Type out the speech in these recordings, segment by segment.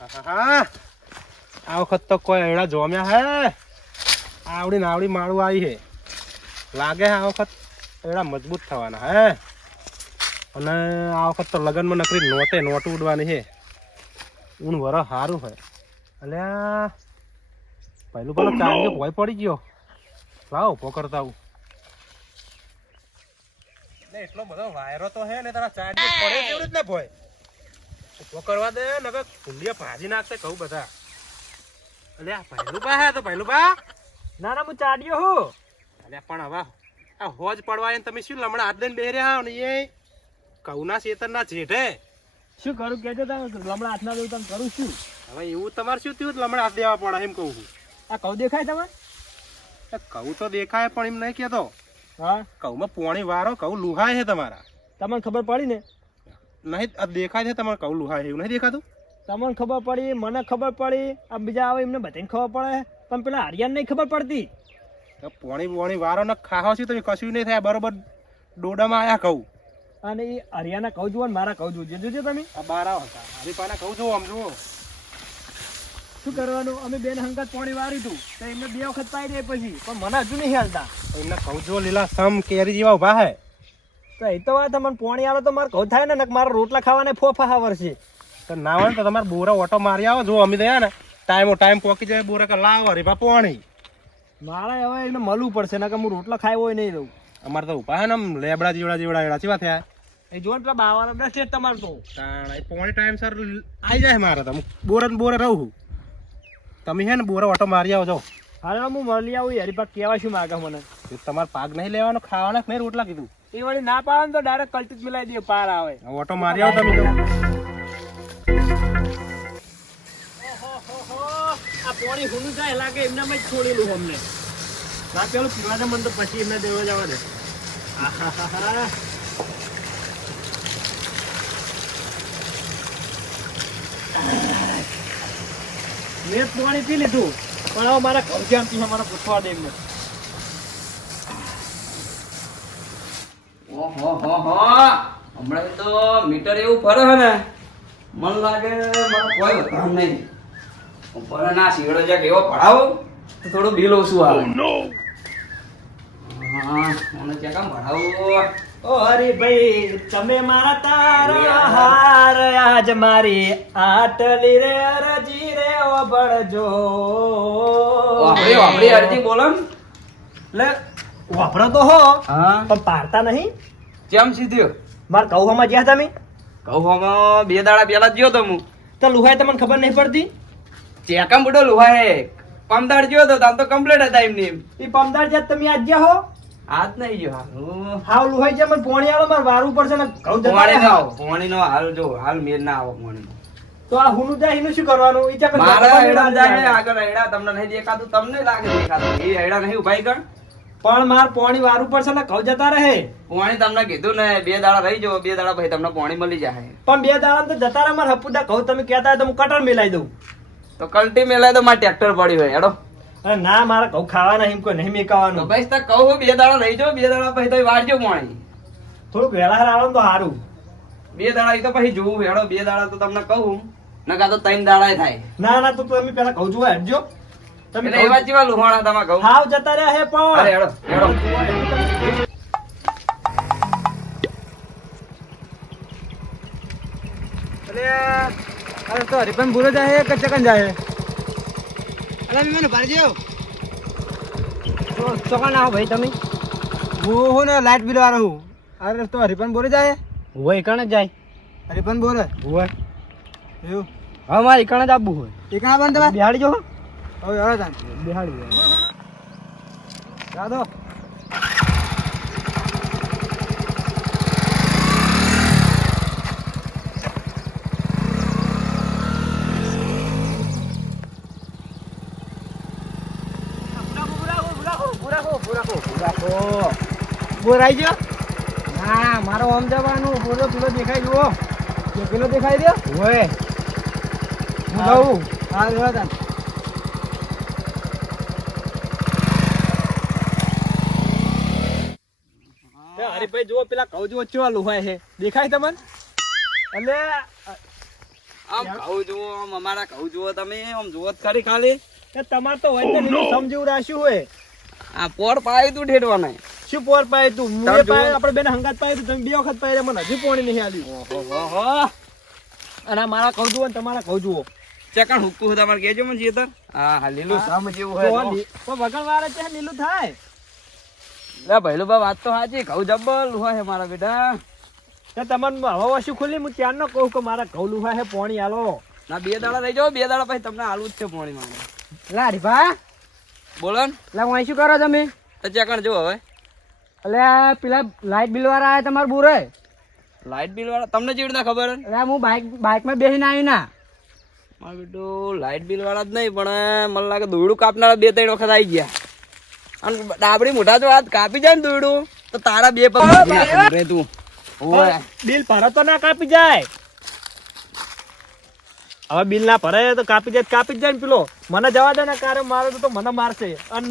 આ વખત તો કોઈ એડા જોમ્યા હે આવડી નાવડી માળું આવી હે લાગે આ વખત એડા મજબૂત થવાના હે અને આ વખત તો લગનમાં નકરી નોટ ઉડવાની હે ઊન વર સારું હે અલ્યા પહેલું પેલો ચાંદો ભોય પડી ગયો લાવો પકડતા આવું એટલો બધો વાયરો તો હે ને તારા ચાંદો પડે કેવી રીતને ભોય પકડવા દે નકર કુંડિયા ભાજી નાખશે કહું બધા અલ્યા પહેલું બા હે તો પહેલું બા ના હું ચાડ્યો હું. અલ્યા પણ હવે આ હોજ પડવા એને તમે શું લમણા હાથ દઈને બેહી રહ્યા ને એ કઉના શેતરના જેઠે શું કરું કેજો તમે લમણા હાથના દઉં તમે કરું શું? હવે એવું તમારે શું થયું લમણા હાથ દેવા પડે એમ કહું છું આ કઉ દેખાય તમે? કહું તો દેખાય પણ એમ નહીં કેતો હા કહુમાં પોણી વારો કહું લુહાય છે તમારા તમને ખબર પડી ને? નહીં દેખાય છે તમારે કહું લુહાય એવું નહીં દેખાતું? તમને ખબર પડી મને ખબર પડી આ બીજા આવે એમને બધાને ખબર પડે પણ પેલા હરિયાને નહીં ખબર પડતી. પોણી વારો ને ખાવા છું તમે કશું નહીં થાય બરોબર ડોડામાં આયા કહું અને એ હરિયાના કહું જુઓ ને મારા કહું જુઓ જોજો તમે આ બારા હતા હરીફાના કહું છું આમ જુઓ શું કરવાનું અમે બેન હંકાત પાણી વાર્યું હતું તો એમને 2 વખત પાઈ દે પછી પણ મને હજુ નહીં હાલતા. એમને કહું જો લીલા સમ કેરી જેવા ઉભા હે તો એ તો વાત તમને પાણી આવે તો મારે કહું થાય ને મારા રોટલા ખાવાને ફોફા હાવર છે તો ના હોય ને તો તમારે બોરા ઓટો મારી આવો જો અમે દયા ને ટાઈમ પોકી જાય બોરા કે લાવો હરીફા પોણી મારે હવે એને મળવું પડશે ને કે હું રોટલા ખાયો હોય નહીં દઉં. અમારે તો ઉભા હે ને આમ લેબડા જેવડા એડા ચેવા થયા એ જો ને પેલા બાવાના દસ છે તમારે તો પોણી ટાઈમ સર આવી જાય મારે તો બોરે રહું તમે હે ને બોરા ઓટો મારી આવો જો હારે હું મળી આવું યાર પાક કેવા શું માગે મને તમારે પાક નહીં લેવાનો ખાવાના નહીં રોટલા કીધું એ વળી ના પાડે ને તો ડાયરેક્ટ કલ્ટી જ મિલાવી દે પાર આવે. ઓટો મારી આવો તમે આ પોણી હુનું જાય લાગે એમને જ છોડેલું અમને ના પેલું પીવા દે મને તો પછી એમને દેવા જવા દે. મેં પાણી પી લીધું પણ હવે મારા કૌજામ થી મારા પૂછવા દે એમને. ઓહો હો હો હમણાં તો મીટર એવું ફરે છે ને મન લાગે મારે કોઈ વધારે નહીં ઉપર ના શીગડો જ્યાં એવો ભરાવો તો થોડું બિલ ઓછું આવે. હા મને ત્યાં કામ ભરાવો. ઓ હરીભાઈ તમે મારા તારા હાર આજ મારી આટલી રે અરજી રે ઓબળજો. વાપરી અરજી બોલો ને. લે વાપરો તો હો હા પણ પાડતા નહીં. કેમ સીધ્યો? માર કહુમાં જ્યાં તમે કહુમાં 2 દાડા પહેલા જ ગયો તો હું. તો લુહાય તમને ખબર નહીં પડતી? ચેકમ બુડો લુહાય પમદાર ગયો તો આમ તો કમ્પ્લીટ હતા એમની. એ પમદાર જ્યાં તમે આજ જ્યાં હો હાથ નહીં ગયો હાલ હાવ લુહાઈ જાય મને પોણી આલો મારે વારવું પડશે ને કહું જતા પોણી રહે. નો પોણી નો હાલ જો હાલ મેર ના આવો પોણી નો. તો આ હુનું જાય એનું શું કરવાનું? ઈ ચાકર મારા હેડા જાય આગળ હેડા તમને નહીં દેખાતું તમને લાગે દેખાતું એ હેડા નહીં ઉભાઈ ગણ પણ માર પોણી વારવું પડશે ને કહું જતા રહે. પોણી તમને કીધું ને 2 દાડા રહી જાઓ 2 દાડા પછી તમને પોણી મળી જાય. પણ 2 દાડા તો જતા રહે મારે હપુદા કહું તમે કહેતા હોય તો હું કટર મિલાઈ દઉં. તો કલ્ટી મેલાય તો મારે ટ્રેક્ટર પડ્યું હોય હેડો. અરે ના મારે કહું ખાવાના એમ કોઈ નહીં તો મેકવાનું. ભાઈ તો કહું 2 દાડા રહી જાઓ 2 દાડા પછી તો વારજો પોણી. થોડુંક વહેલા આવે ને તો સારું. 2 દાડા એ તો પછી જોવું હેડો 2 દાડા તો તમને કહું નકા તો 3 દાડા થાય. ના ના તો તમે પેલા કહું જોવા હેડજો. તમે એટલે એવા જેવા લુહાણા તમે કહું. હાવ જતા રહ્યા હે પણ અરે હેડો હેડો. અરે તો હરીપન ભૂલો જાય કે ચકન જાય? અલા મને ભરજો તો ચકન આવો ભાઈ તમે. હું ને લાઈટ બિલ વાળો હું. અરે તો હરીપન બોલે જાય હોય કણ જાય હરીપન બોલે હોય એવું હા મારે કણ જ આવવું હોય. એકણા પણ તમે બિહાડી જો હવે હવે તાન બિહાડી દાદો બોરાઈ ગયો? ના મારો આમ જવાનું બોલો પેલો દેખાય જુઓ. પેલો દેખાય દે હોય હું જાઉં. હા હવે તાન હરીભાઈ જુઓ પેલા કહું જુઓ ચેવા લુહાય છે દેખાય તમને? એટલે આમ કહું જુઓ, આમ અમારા કહું જુઓ, તમે આમ જુઓ જ ખરી ખાલી. એ તમાર તો હોય ને લીલું સમજવું રાખ્યું હોય. આ પોર પાયું તું ઠેઠવાને. શું પોર પાય તું? તાર મુએ જોવો. પાય, આપણે બેને હંગાત પાય તું, તમે બે વખત પાય મને હજી પોણી નહીં આલ્યું. ઓહો, અને આ મારા કહું જુઓ ને તમારા કહું જુઓ. ચકણ હુક્કું હોય તમારે કહેજો મને જીતર. હા, લીલું સામ જેવું હોય તો. તો વગર વાળે છે લીલું થાય. લે ભઈલું બા, વાત તો સાચી. ઘઉં જબ્બર લુહા છે મારા બેટા. તો તમને હવા શું ખુલ્લી હું ત્યારનો કહું કે મારા ઘઉં લુહા છે પોણી આલો. ના 2 દાડા રહી જાઓ, 2 દાડા પછી તમને આલુ જ છે પોણી મારે. લા હરીભા, બોલો ને. લા હું શું કરો તમે? તો ચકણ જો હવે. એટલે પેલા લાઇટ બિલ વાળા આયા તમારા બોરે. લાઇટ બિલ વાળા તમને જેવી રીતના ખબર? એટલે હું બાઇકમાં બેસીને આવી ના. મારું બેટું લાઇટ બિલ વાળા જ નહીં, પણ મને લાગે દોયડું કાપનારા 2-3 વખત આવી ગયા. અને ડાબડી મોઢા જો હાથ કાપી જાય ને દોયડું, તો તારા 2 પગ ભાંગી નાખું રે તું. ઓય બિલ ભરે તો ના કાપી જાય. હવે બિલ ના ભરે તો કાપી જાય જ જાય ને પેલો. મને જવા દે ને કારે મારે તો મને મારશે. અને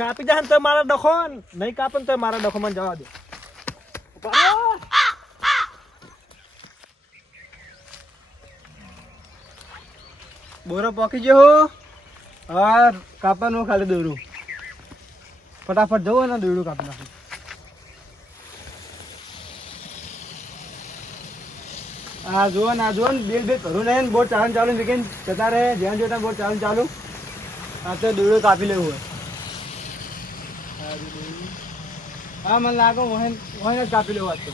કાપી જાય ને તો મારા ડખો, નહીં કાપે ને તો મારા ડખો. મને જવા દે. બોરો પોકી ગયો. હા, કાપવાનું ખાલી દોરું. ફટાફટ જવું ને દોરું કાપી નાખું. હા જુઓ ને, બિલ ભરું નહીં, બોટ ચાલુ વીકેન્ડ જતા રહે. જ્યાં જોતા બોટ ચાલુ. આ તો દોડો કાપી લેવું હોય. હા, મને લાગે હોય જ કાપી લેવું. આજ તો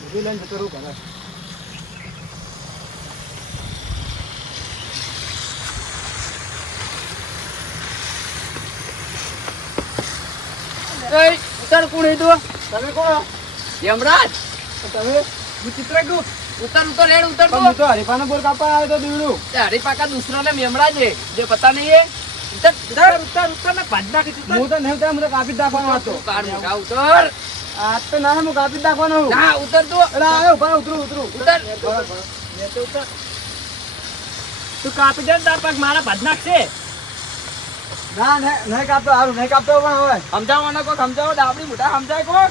બધું લઈને કરવું કરે. ઉતર કોણ હે તું? તમે કોણ? યમરાજ. તમે? હું ચિત્રગુપ્ત. ઉતર રેડ ઉતર પણ હું તો હરીફાનો બોર કાપવા આવ્યો તો દોડું. હરીફા કા દૂસરો ને યમરાજ है જે पता नहीं है. ઉતર ને ભાજ નાખી ચિત્ર. હું તો નહીં ઉતર, હું તો કાપી જ નાખવાનો હતો. કાર મોટા ઉતર. આ તો ના, હું કાપી જ નાખવાનો છું. ના ઉતર તું. અરે આવ્યો ઉભા, ઉતરું. ઉતર. તું કાપી દે ને તાર પગ મારા ભાજ નાખશે. ના નહીં કાપતો, હારું નહીં કાપતો. પણ હવે સમજાવો ને કોક, સમજાવો ડાબડી મોટા સમજાય કોક.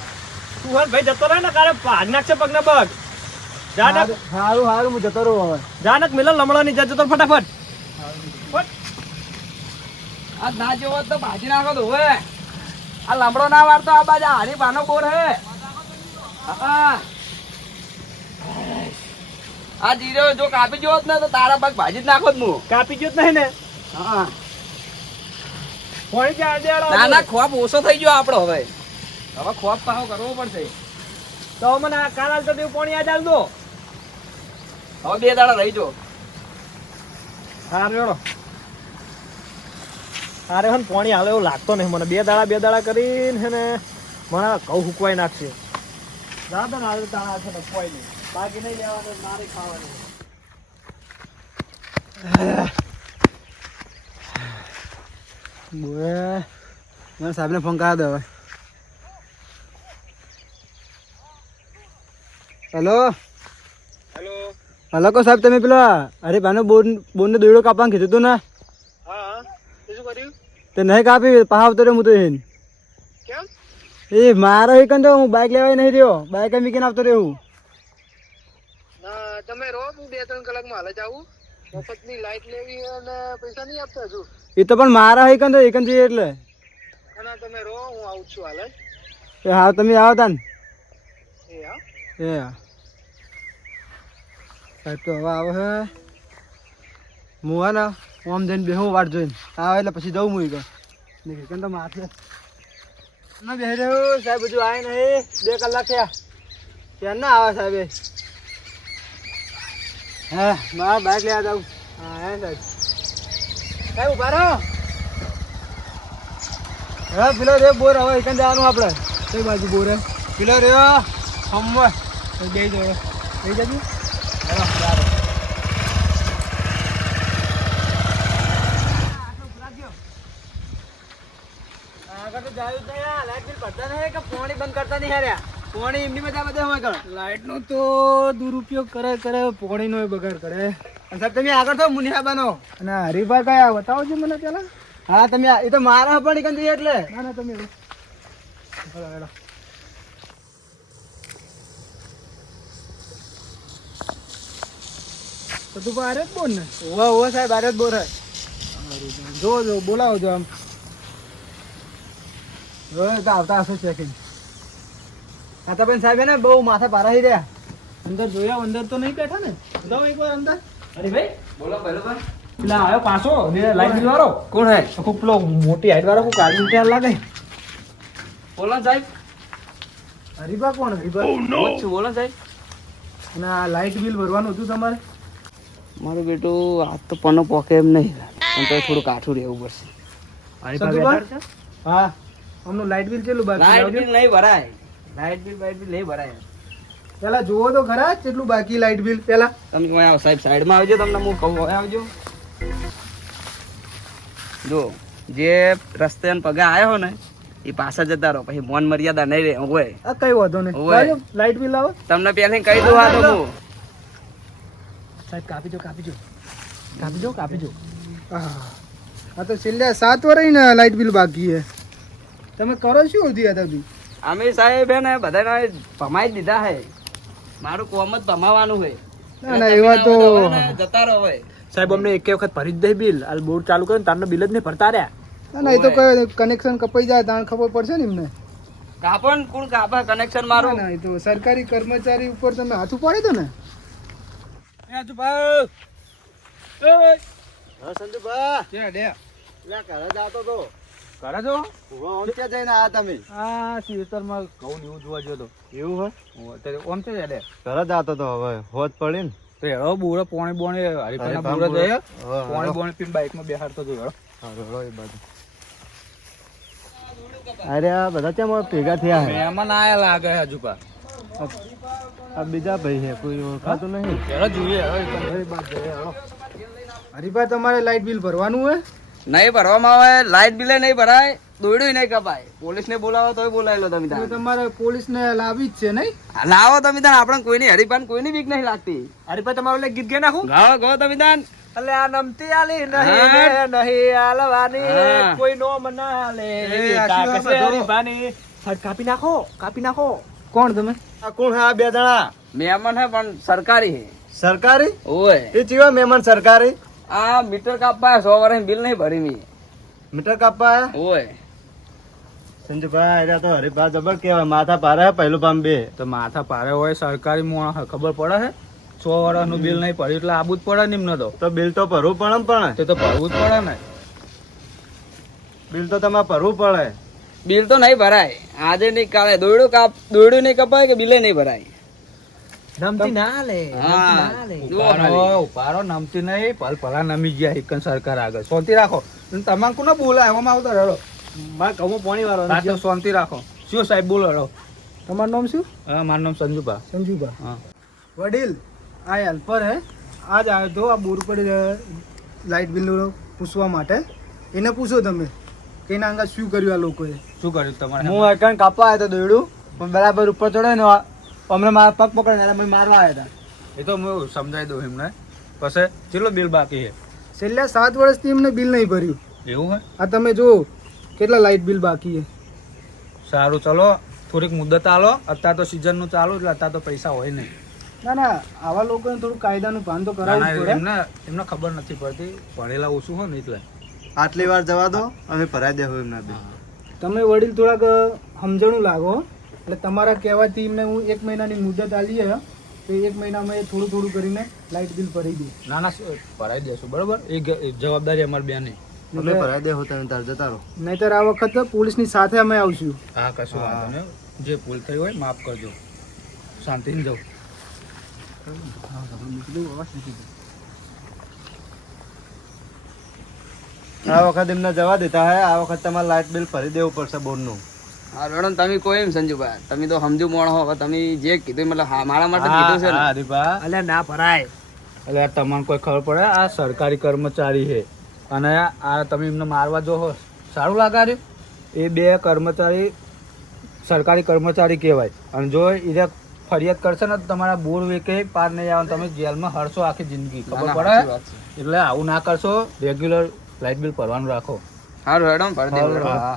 તું હવે ભાઈ જતો રહે ને, કારે ભાજ નાખશે પગ ને પગ. જા ને. હારું હું જતો રહું હવે. જા ને મિલન લમણો ની જતો ફટાફટ. આ ના જેવો તો ભાજી નાખો તો હવે. આ લમડો ના વાળતો આ બાજુ હરીફાનો બોર હે. હા, આ જીરો જો કાપી જોત ને તો તારા પગ ભાજી જ નાખો જ હું. કાપી ગયો જ નહીં ને. હા, પોણી ચાર દેડો. ના ખોપ ઓછો થઈ ગયો આપણો હવે. હવે ખોપ પાહો કરવો પડશે. તો મને આ કાલ હાલ તો તેવું પોણી આ ચાલ દો. હવે 2 દાડા રહી જો. હા રેડો. અરે હન પોણી હાલે એવું લાગતો નહીં મને. 2 દાડા કરીને હે ને મને ઘઉં હુકવાઈ નાખશે. દાદા ના આવે તારા હાથે કોઈ નહીં. બાકી નહીં લેવાનું, મારે ખાવાનું. મને સાહેબને ફોન કરા દે હવે. હેલો કો સાહેબ, તમે પેલા અરે ભાનો બોનને દોયડો કાપવાનું કીધું હતું ને? હા, શું કર્યું? તે નહીં કાપી, પાછા આવતો રહ્યો હું તો. કેમ? એ મારો એક તો હું બાઇક લેવાય નહીં રહ્યો. બાઇક મીકીને આવતો રહ્યો. તમે રહો, હું 2-3 કલાકમાં હાલે જાઉં. મફતની લાઈટ લેવી અને પૈસા નહીં આપતા છું. એ તો પણ મારા એક તો એક જોઈએ એટલે. ના તમે રહો, હું આવું છું હાલે. હા, તમે આવો તાન. એ હા. સાહેબ તો હવે આવે હે. હું હે ને આમ જઈને બેહું વાટ જોઈને. આવે એટલે પછી જવું હું નીકળી તો માથે ના બેહી રહ્યો. સાહેબ બધું આવે નહીં. 2 કલાક થયા. ક્યાં ના આવે સાહેબ? હા, મારા બાઇક લેવા જાઉં. હા હે સાહેબ. સાહેબ ઉભા રહો. હા, પેલો રે બોર હવે એકન જવાનું આપણે. કઈ બાજુ બોર હે? પેલો રહ્યો હમવા. બે જોડે થઈ જજો. આગળ તો જાયું જ નહીં. લાઈટ બિલ ભરતા નહીં કે પાણી બંધ કરતા નહીં હાર્યા. પાણી એમની બધા હોય. લાઈટ નો તો દુરુપયોગ કરે પાણી નો બગાડ કરે. અને સાહેબ તમે આગળ થો, મુનિહા બનો. અને હરીભાઈ કયા બતાવો છો મને પેલા. હા, તમે એ તો મારા પણ એકન જોઈએ એટલે. ના તમે હેડો. તો તું બારે જ બોલ ને. ઓવા સાહેબ આરે જ બોર હે. જો બોલાવો જો આમ. હવે તો આવતા હશો ચેકિંગ. આ તો પણ સાહેબ હે ને બહુ માથા પારા રહ્યા. અંદર જોયા અંદર તો નહીં બેઠા ને. જાઓ એકવાર અંદર. અરે ભાઈ બોલો બરોબર. પેલા આવ્યો પાછો ને લાઈટ બિલ વાળો. કોણ હે? ખૂબ પેલો મોટી હાઈટ વાળો કોઈ કાઢી ત્યાં લાગે. બોલો સાહેબ. હરીબા કોણ હરીબા? હું જ છું, બોલો સાહેબ. અને આ લાઈટ બિલ ભરવાનું હતું તમારે? મારું બેટું આજ તો પનો પોકે એમ નહીં, પણ તો થોડું કાઠું રહેવું પડશે. સંતુભા? હા અમનું લાઈટ બિલ કેટલું બાકી લાઇટ લાવજો. બિલ નહીં ભરાય. લાઇટ બિલ નહીં ભરાય. પેલા જોવો તો ખરા કેટલું બાકી લાઈટ બિલ પેલા. તમે કોઈ આવો સાહેબ, સાઈડમાં આવજો, તમને હું કહું હવે આવજો. જો જે રસ્તે અને પગે આવ્યો હો ને એ પાછા જતા રહો, પછી મોન મર્યાદા નહીં રહે હોય. આ કઈ વાંધો નહીં. ઓવે. લાવજો, લાઈટ બિલ લાવો. તમને પહેલી કહી દઉં આ તો હું. સાહેબ કાપી જો. આ તો છેલ્લે 7 વર્ષ ને લાઈટ બિલ બાકી છે. તમે કરો શું હતી આ બી? અમે સાહેબ હે ને બધાને ભમાઈ જ દીધા હે. મારું કોમ જ ભમાવાનું હોય. ના એવા તો જતા રહો હોય. સાહેબ અમને એક વખત ભરી જ દે બિલ. આ બોર્ડ ચાલુ કર્યું તારનો બિલ જ નહીં ભરતા રહ્યા. ના એ તો કઈ કનેક્શન કપાઈ જાય તાણ ખબર પડશે ને એમને. કાપણ કોણ કાપે કનેક્શન મારું? ના એ તો સરકારી કર્મચારી ઉપર તમે હાથ ઉપાડે તો ને. સંજુભા ઘરે જો ક્યાં જઈને આયા તમે? આ સિસ્ટરમાં ઘઉં ને એવું જોવા ગયો તો. એવું અત્યારે ઓમ છે ડે ઘરે જ આતો તો હવે હોજ પડી ને. તો હેડો બોરે પોણી બોણી હરીફાના બોરે જઈએ પોણી બોણી પીને બાઈકમાં બેહાડતો હતો હેડો. અરે આ બધા કેમ ભેગા થયા હે? મહેમાન આયા લાગે હજુ પા. આ બીજા ભાઈ છે, કોઈ ઓળખાતું નહીં. હેડો જોઈએ હેડો. હરીફા તમારે લાઈટ બિલ ભરવાનું હે? નહીં ભરવામાં આવે, લાઇટ બિલે નહીં ભરાય, દોડ્યું નહીં કપાય. પોલીસ ને બોલાવો તોય બોલાવી લો તમે તો તાર. તમારે પોલીસને લાવી જ છે નહીં? લાવો તમે તાર, આપણે કોઈની હરીફાન કોઈની બીક નહીં લાગતી. હરીફા તમારું એટલે ગીત ગાઈ નાખું. ગાઓ ગો તમે તાન. એટલે આ નમતી આલી હા. નહીં આલવાની હા. કોઈ નો મના લે હરીફાની. કાપી નાખો. કોણ તમે? આ કોણ હે આ બે જણા? મહેમાન હે પણ સરકારી હે. સરકારી? ઓય એ ચીવા મહેમાન સરકારી? આ મીટર કાપવા 100 વર્ષ બિલ નહીં ભરી મી. મીટર કાપવા આયા? ઓય સંજુભાઈ એરા તો હરીફા જબર કેવાય, માથા પારે પહેલું પામ બે. તો માથા પારે હોય સરકારી મોણ ખબર પડે હે 100 વર્ષનું બિલ નહીં ભર્યું એટલે આબુ જ પડે ને એમને તો બિલ તો ભરવું પડે ને, પણ તે તો ભરવું જ પડે ને. બિલ તો તમારે ભરવું પડે. બિલ તો નહીં ભરાય, આજે નહીં કાલે દોડ્યું નહીં કપાય કે બિલે નહીં ભરાય. નમતી ના લે હા. જુઓ ખાલી. ઉપાડો નમતી નહીં પલા નમી ગયા એકન સરકાર આગળ. શાંતિ રાખો. તમારે કોને બોલાય એવામાં આવતો રડો. મારે કહું પાણી વાળો હા તો શાંતિ રાખો. શું સાહેબ બોલો રડો. તમારું નામ શું? હા મારું નામ સંજુભા. હા વડીલ આ હેલ્પર હે આજ આવ્યો તો આ બોર પર લાઇટ બિલ પૂછવા માટે. એને પૂછો તમે કે એના અંગા શું કર્યું આ લોકોએ. શું કર્યું તમારે? હું એકણ કાપવા આવ્યો તો દોડ્યું પણ બરાબર ઉપર ચડે ને અમને મારા પગ પકડે મને મારવા આવ્યા હતા. એ તો હું સમજાવી દઉં એમને. પછી કેટલો બિલ બાકી છે? છેલ્લા 7 વર્ષથી એમને બિલ નહીં ભર્યું. એવું હે? આ તમે જો કેટલા લાઇટ બિલ બાકી છે. સારું ચલો થોડીક મુદત આલો. અત્યારે તો સિઝનનું ચાલુ એટલે અત્યારે તો પૈસા હોય નહીં. ના આવા લોકોને થોડું કાયદાનું ભાન તો કરાવવું પડે. એમને ખબર નથી પડતી, ભણેલા ઓછું હોય ને એટલે. આટલી વાર જવા દો, અમે ભરાઈ દેવું એમના બે. તમે વડીલ થોડાક સમજણું લાગો એટલે તમારા કહેવાથી એમને હું 1 મહિનાની મુદત આલી છે તો 1 મહિનામાં એ થોડું થોડું કરીને લાઇટ બિલ ભરી દઉં. ના ભરાઈ દેશું બરોબર. એ જવાબદારી અમારી બેની. અમે ભરાઈ દેવું તમે તાર જતા રહો. નહીતર આ વખત પોલીસની સાથે અમે આવશું. હા કશું વાંધો નહીં. જે ભૂલ થઈ હોય માફ કરજો. શાંતિથી જાઓ. આ વખત એમને જવા દેતા હે. આ વખત તમારે લાઇટ બિલ ભરી દેવું પડશે બોર્ડનું. હા મેડમ તમે કોઈ એમ સંજુભાઈ, તમે તો સમજુ મોણ હો. હવે તમે જે કીધું મતલબ હા મારા માટે જ કીધું છે ને. અલ્યા ના ભરાય. એટલે તમને કોઈ ખબર પડે આ સરકારી કર્મચારી છે અને આ તમે એમને મારવા જો હો સારું લાગે. એ 2 કર્મચારી સરકારી કર્મચારી કહેવાય અને જો એ ફરિયાદ કરશે ને તો તમારા બોર વેકે પાર નહીં આવે. તમે જેલમાં હરશો આખી જિંદગી. ખબર પડે? એટલે આવું ના કરશો. રેગ્યુલર લાઇટ બિલ ભરવાનું રાખો. સારું મેડમ ભરી દેવું. હા